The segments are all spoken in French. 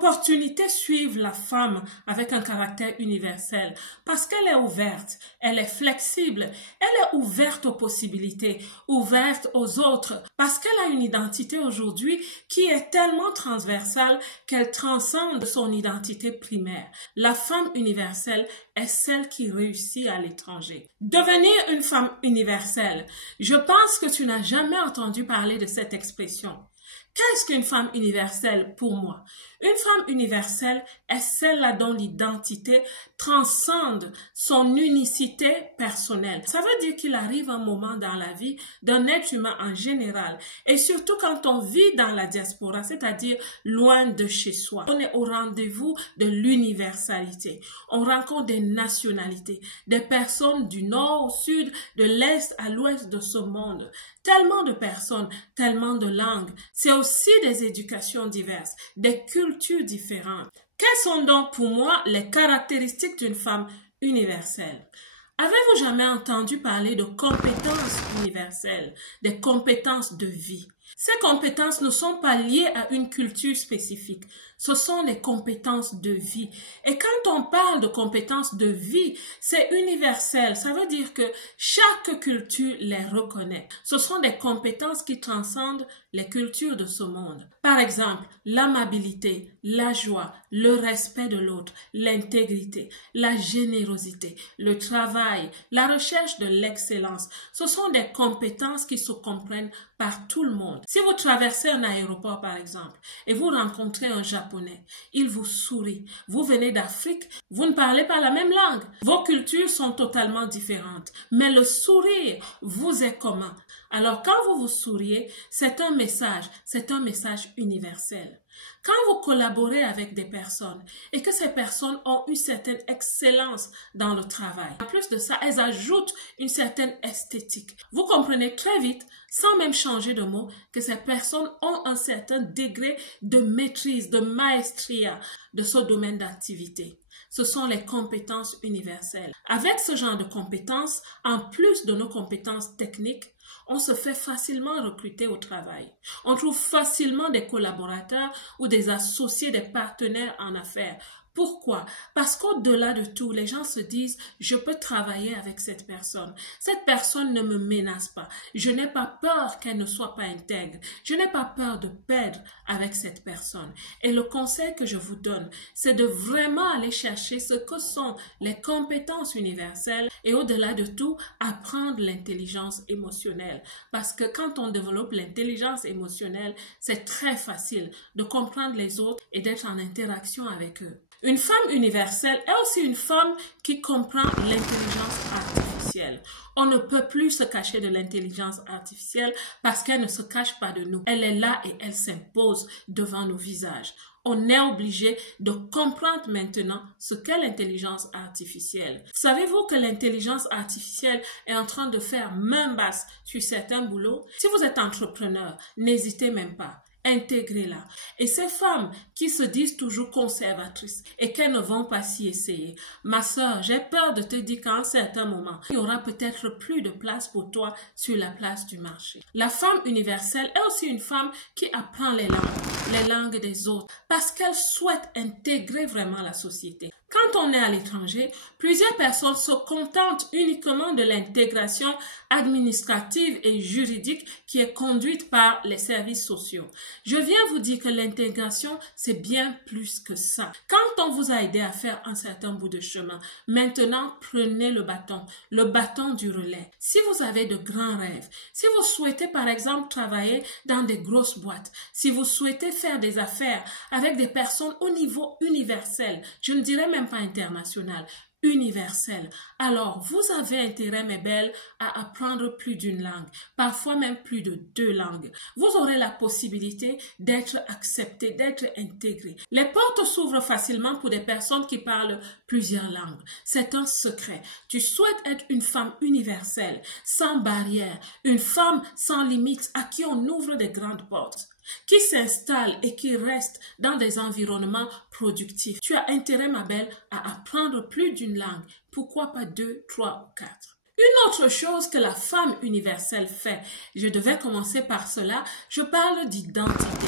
opportunités suivent la femme avec un caractère universel parce qu'elle est ouverte, elle est flexible, elle est ouverte aux possibilités, ouverte aux autres, parce qu'elle a une identité aujourd'hui qui est tellement transversale qu'elle transcende son identité primaire. La femme universelle est celle qui réussit à l'étranger. Devenir une femme universelle, je pense que tu n'as jamais entendu parler de cette expression. Qu'est-ce qu'une femme universelle pour moi? Une femme universelle est celle-là dont l'identité transcende son unicité personnelle. Ça veut dire qu'il arrive un moment dans la vie d'un être humain en général et surtout quand on vit dans la diaspora, c'est-à-dire loin de chez soi. On est au rendez-vous de l'universalité. On rencontre des nationalités, des personnes du nord au sud, de l'est à l'ouest de ce monde. Tellement de personnes, tellement de langues. C'est aussi des éducations diverses, des cultures différentes. Quelles sont donc pour moi les caractéristiques d'une femme universelle? Avez-vous jamais entendu parler de compétences universelles, des compétences de vie? Ces compétences ne sont pas liées à une culture spécifique, ce sont des compétences de vie. Et quand on parle de compétences de vie, c'est universel, ça veut dire que chaque culture les reconnaît. Ce sont des compétences qui transcendent les cultures de ce monde. Par exemple, l'amabilité, la joie, le respect de l'autre, l'intégrité, la générosité, le travail, la recherche de l'excellence. Ce sont des compétences qui se comprennent par tout le monde. Si vous traversez un aéroport, par exemple, et vous rencontrez un Japonais, il vous sourit. Vous venez d'Afrique, vous ne parlez pas la même langue. Vos cultures sont totalement différentes, mais le sourire vous est commun. Alors, quand vous vous souriez, c'est un message universel. Quand vous collaborez avec des personnes et que ces personnes ont une certaine excellence dans le travail, en plus de ça, elles ajoutent une certaine esthétique. Vous comprenez très vite, sans même changer de mot, que ces personnes ont un certain degré de maîtrise, de maestria de ce domaine d'activité. Ce sont les compétences universelles. Avec ce genre de compétences, en plus de nos compétences techniques, on se fait facilement recruter au travail. On trouve facilement des collaborateurs ou des associés, des partenaires en affaires. Pourquoi? Parce qu'au-delà de tout, les gens se disent « je peux travailler avec cette personne. Cette personne ne me menace pas. Je n'ai pas peur qu'elle ne soit pas intègre. Je n'ai pas peur de perdre avec cette personne. » Et le conseil que je vous donne, c'est de vraiment aller chercher ce que sont les compétences universelles et au-delà de tout, apprendre l'intelligence émotionnelle. Parce que quand on développe l'intelligence émotionnelle, c'est très facile de comprendre les autres et d'être en interaction avec eux. Une femme universelle est aussi une femme qui comprend l'intelligence artificielle. On ne peut plus se cacher de l'intelligence artificielle parce qu'elle ne se cache pas de nous. Elle est là et elle s'impose devant nos visages. On est obligé de comprendre maintenant ce qu'est l'intelligence artificielle. Savez-vous que l'intelligence artificielle est en train de faire main basse sur certains boulots? Si vous êtes entrepreneur, n'hésitez même pas. Intégrez-la. Et ces femmes qui se disent toujours conservatrices et qu'elles ne vont pas s'y essayer. Ma sœur, j'ai peur de te dire qu'à un certain moment, il y aura peut-être plus de place pour toi sur la place du marché. La femme universelle est aussi une femme qui apprend les langues des autres, parce qu'elle souhaite intégrer vraiment la société. Quand on est à l'étranger, plusieurs personnes se contentent uniquement de l'intégration administrative et juridique qui est conduite par les services sociaux. Je viens vous dire que l'intégration, c'est bien plus que ça. Quand on vous a aidé à faire un certain bout de chemin, maintenant prenez le bâton du relais. Si vous avez de grands rêves, si vous souhaitez par exemple travailler dans des grosses boîtes, si vous souhaitez faire des affaires avec des personnes au niveau universel, je ne dirais même pas international, universel. Alors, vous avez intérêt, mes belles, à apprendre plus d'une langue, parfois même plus de 2 langues. Vous aurez la possibilité d'être accepté, d'être intégré. Les portes s'ouvrent facilement pour des personnes qui parlent plusieurs langues. C'est un secret. Tu souhaites être une femme universelle, sans barrière, une femme sans limites à qui on ouvre des grandes portes, qui s'installe et qui reste dans des environnements productifs. Tu as intérêt, ma belle, à apprendre plus d'une langue. Pourquoi pas 2, 3 ou 4? Une autre chose que la femme universelle fait, je devais commencer par cela, je parle d'identité.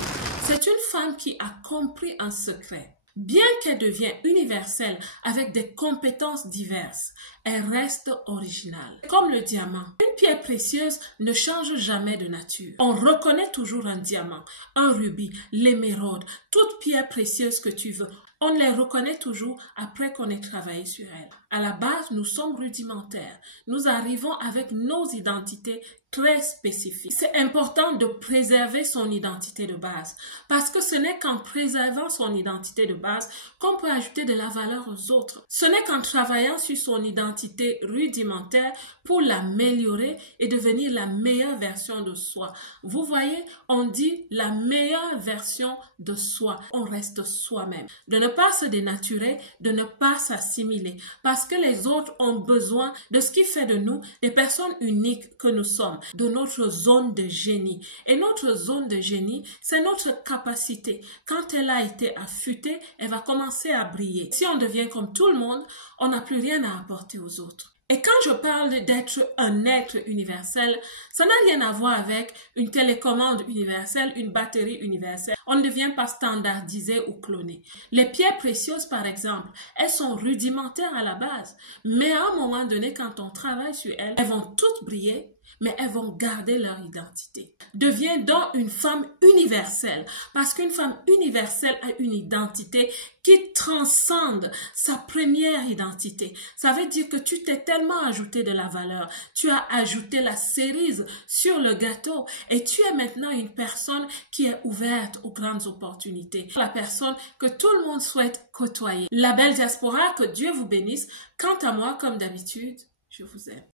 C'est une femme qui a compris un secret. Bien qu'elle devienne universelle avec des compétences diverses, elle reste originale. Comme le diamant, une pierre précieuse ne change jamais de nature. On reconnaît toujours un diamant, un rubis, l'émeraude, toute pierre précieuse que tu veux. On les reconnaît toujours après qu'on ait travaillé sur elles. À la base, nous sommes rudimentaires. Nous arrivons avec nos identités très spécifiques. C'est important de préserver son identité de base parce que ce n'est qu'en préservant son identité de base qu'on peut ajouter de la valeur aux autres. Ce n'est qu'en travaillant sur son identité rudimentaire pour l'améliorer et devenir la meilleure version de soi. Vous voyez, on dit la meilleure version de soi. On reste soi-même. De ne pas se dénaturer, de ne pas s'assimiler parce que les autres ont besoin de ce qui fait de nous des personnes uniques que nous sommes, de notre zone de génie. Et notre zone de génie, c'est notre capacité. Quand elle a été affûtée, elle va commencer à briller. Si on devient comme tout le monde, on n'a plus rien à apporter aux autres. Et quand je parle d'être un être universel, ça n'a rien à voir avec une télécommande universelle, une batterie universelle. On ne devient pas standardisé ou cloné. Les pierres précieuses, par exemple, elles sont rudimentaires à la base. Mais à un moment donné, quand on travaille sur elles, elles vont toutes briller, mais elles vont garder leur identité. Deviens donc une femme universelle, parce qu'une femme universelle a une identité qui transcende sa première identité. Ça veut dire que tu t'es tellement ajouté de la valeur, tu as ajouté la cerise sur le gâteau et tu es maintenant une personne qui est ouverte aux grandes opportunités. La personne que tout le monde souhaite côtoyer. La belle diaspora, que Dieu vous bénisse. Quant à moi, comme d'habitude, je vous aime.